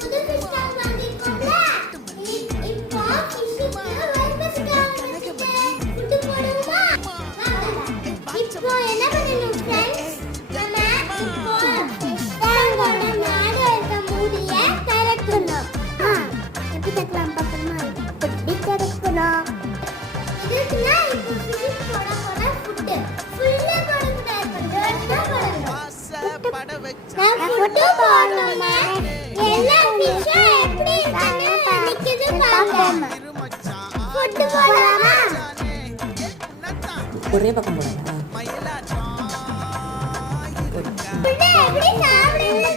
புது fish tank வாங்கிருக்கோம்ல. இப்போ ஃபிஷ்க்கு welcome food போடுவோமா? இப்போ என்ன பண்ணணும் फ्रेंड्स? நம்ம இப்போ fish tank-ஓட மேல இருக்க மூடியை திறக்கணும். எப்படி திறக்கலாம் பாப்போமா? இப்படி திறக்கணும். இதுக்குன்னா இப்போ fish போட ஃபுட் ஃபுல்லா போடக்கூடாது. கொஞ்சம் போடணும். நான் ஃபுட் போடணுமா? எல்லா ஃபிஷ்ஷும் எப்படி இருக்குன்னு நிக்குது பாருங்க. ஃபுட் போடலாமா? ஒரே பக்கம் போடலாம். ஃபுட் எப்படி சாப்பிடுறது